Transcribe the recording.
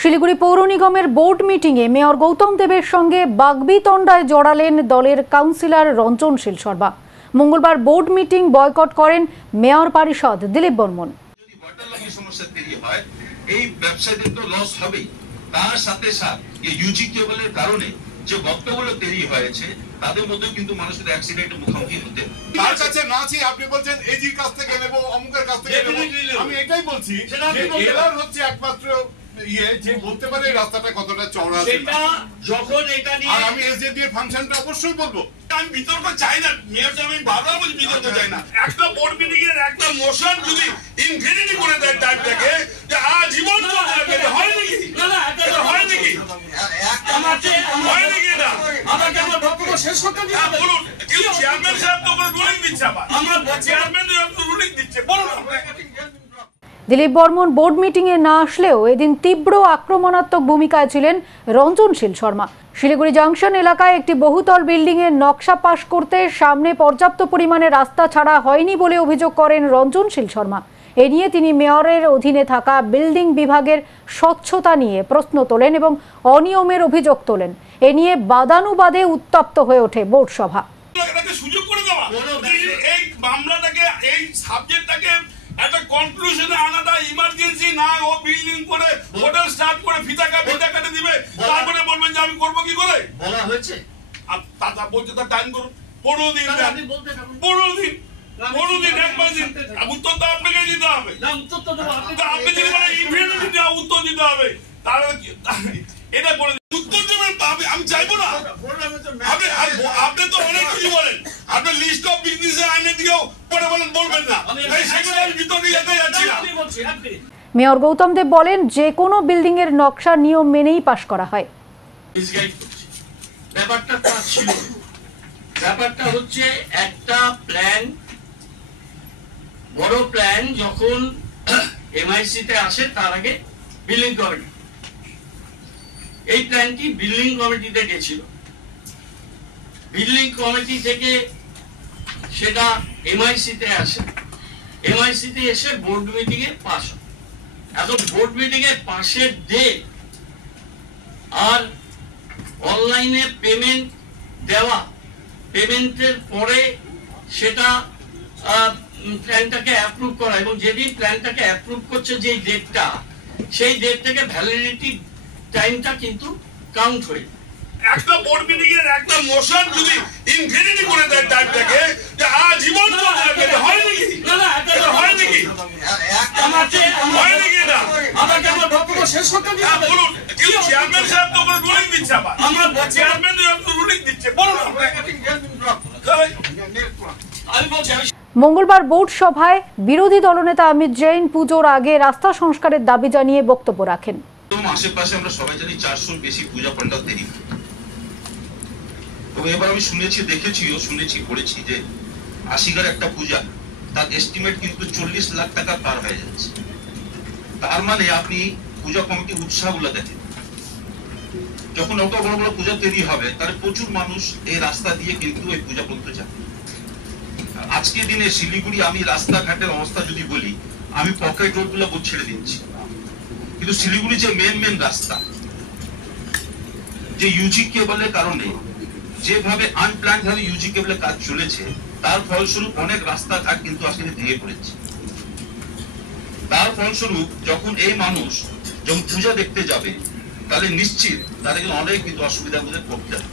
শিলিগুড়ি পৌর নিগমের বোর্ড মিটিংয়ে মেয়র গৌতম দেবের সঙ্গে বাগবিতণ্ডায় জড়ালেন দলের কাউন্সিলর রঞ্জনশীল শর্মা। মঙ্গলবার বোর্ড মিটিং বয়কট করেন মেয়র পরিষদ দিলীপ বর্মন। এই ব্যবসায়ীদের তো লস হবেই, তার সাথে সাথে এই ইউজি কেবলের কারণে যে বক্তব্যগুলো তৈরি হয়েছে তাদের মধ্যে কিন্তু মানুষের অ্যাক্সিডেন্টের মুখোমুখি হতে তার কাছে না চেয়ে আপনি বলছেন এজির কাছ থেকে নেব, অমুকের কাছ থেকে নেব। আমি এটাই বলছি যে এরার হচ্ছে একমাত্র যে বলতে পারে এই রাস্তাটা কতটা চওড়া আছে। সেটা যখন এটা নিয়ে আর আমি এসডিএ এর ফাংশনটা অবশ্যই বলবো। আমি বিতর্ক চাই না, মেয়র আমি বারবার বলছি বিতর্ক চাই না। একটা বোর্ড মিটিং এর একটা মোশন যদি ইনফিনিটি করে দেয় টাইমটাকে যে আজীবন চলবে, হয় নাকি? না না, এটা হয় নাকি? হয় নাকি এটা? আমাকে আমার বক্তব্য শেষ করতে দিন। বলুন, কি চেয়ারম্যান সাহেব তো কোনো রুলিং দিচ্ছে, আমার চেয়ারম্যান তো রুলিং দিচ্ছে, বলুন। দিলীপ বর্মন বোর্ড মিটিংয়ে না আসলেও এদিন তীব্র আক্রমণাত্মক ভূমিকায় ছিলেন রঞ্জনশীল শর্মা। শিলিগুড়ি জংশন এলাকায় একটি বহুতল বিল্ডিংয়ের নকশা পাশ করতে সামনে পর্যাপ্ত পরিমাণে রাস্তা ছাড়া হয়নি বলে অভিযোগ করেন রঞ্জনশীল শর্মা। এ নিয়ে তিনি মেয়রের অধীনে থাকা বিল্ডিং বিভাগের স্বচ্ছতা নিয়ে প্রশ্ন তোলেন এবং অনিয়মের অভিযোগ তোলেন। এ নিয়ে বাদানুবাদে উত্তপ্ত হয়ে ওঠে বোর্ড সভা। সুযোগ করে দেওয়া এই মামলাটাকে, এই সাবজেক্টটাকে একটা কনক্লুশনে আনাটা ইমার্জেন্সি না। ও বিল্ডিং করে হোটেল স্টার্ট করে ফিতা কাটে দিবে, তারপরে বলবেন যে আমি করব কি করে? বলা হয়েছে দাদা বলছে তার টাইম করুন 15 দিন। আপনি বলতে 15 দিন 15 দিন এক মাস দিন, উত্তর তো আপনাকে দিতে হবে। না, উত্তর তো দেবো আপনি যদি বলেন ইমিডিয়েটলি উত্তর দিতে হবে, তাহলে এটা বলে উত্তর দেবেন। আমি চাইবো না। আপনি তো অনেক কিছু বলেন, আপনি লিস্ট অফ বিজনেস আইনের দিকেও পরে বলেন, বলবেন না। সেগুলো আমি ভিতরে যেতে যাচ্ছিলাম। মেয়র গৌতম দেব বলেন, যে কোনো বিল্ডিং এর নকশা নিয়ম মেনেই পাশ করা হয়। ব্যাপারটা তা ছিল। ব্যাপারটা হচ্ছে একটা প্ল্যান, বড় প্ল্যান যখন এমআইসি তে আসে তার আগে বিল্ডিং কমিটি, এই প্ল্যানটি বিল্ডিং কমিটিতে গেছিল। বিল্ডিং কমিটি থেকে সেটা এমআইসি তে আসে, এমআইসি তে এসে বোর্ড মিটিং এ পাস হয়। এখন বোর্ড মিটিং এ পাশের ডেট আর অনলাইনে পেমেন্ট দেওয়া, পেমেন্টের পরে সেটা প্ল্যানটাকে অ্যাপ্রুভ করা, এবং যেদিন প্ল্যানটাকে অ্যাপ্রুভ করছে যে ডেটটা, সেই ডেট থেকে ভ্যালিডিটি টাইমটা কিন্তু কাউন্ট হয়ে একটা বোর্ড মিটিং এর একটা মোশন যদি ইনফিনিটি করে দেয় টাইমটাকে যে আজীবন চলবে, হয় নাকি? না না, এটা হয় নাকি? হয় নাকি এটা? আমাকে আমার বক্তব্য শেষ করতে দিন। বলুন, কি চেয়ারম্যান সাহেব তো কোনো রুলিং দিচ্ছে, আমার চেয়ারম্যান তো রুলিং দিচ্ছে, বলুন। আমি বলছি মঙ্গলবার বোর্ড সভায় বিরোধী দলনেতা অমিত জৈন পুজোর আগে রাস্তা সংস্কারের দাবি জানিয়ে বক্তব্য রাখেন। আশেপাশে আমরা সবাই জানি 400 বেশি পূজা পান্ডাল তৈরি। তবে এবার আমি পড়েছি যে আশিগার একটা পূজা, তার এস্টিমেট কিন্তু 40 লাখ টাকা পার হয়ে যাচ্ছে। তার মানে আপনি পূজা কমিটি উৎসাহগুলো দেখেন, যখন অত বড় বড় পূজা তৈরি হবে তাহলে প্রচুর মানুষ এই রাস্তা দিয়ে কিন্তু এই পূজা করতে যাবে। আজকের দিনে শিলিগুড়ি আমি রাস্তাঘাটের অবস্থা যদি বলি, আমি পকেট রোড গুলো ছেড়ে দিচ্ছি, কিন্তু শিলিগুড়ি যে মেন রাস্তা, যে ইউজি কেবলের কারণে যেভাবে আনপ্ল্যান্ড ভাবে ইউজি কেবলের কাজ চলেছে, তার ফলস্বরূপ অনেক রাস্তাঘাট কিন্তু আসলে ভেঙে পড়েছে। তার ফলস্বরূপ যখন এই মানুষ যখন পূজা দেখতে যাবে, তাহলে নিশ্চিত তাদেরকে অনেক কিন্তু অসুবিধার মধ্যে পড়তে হবে।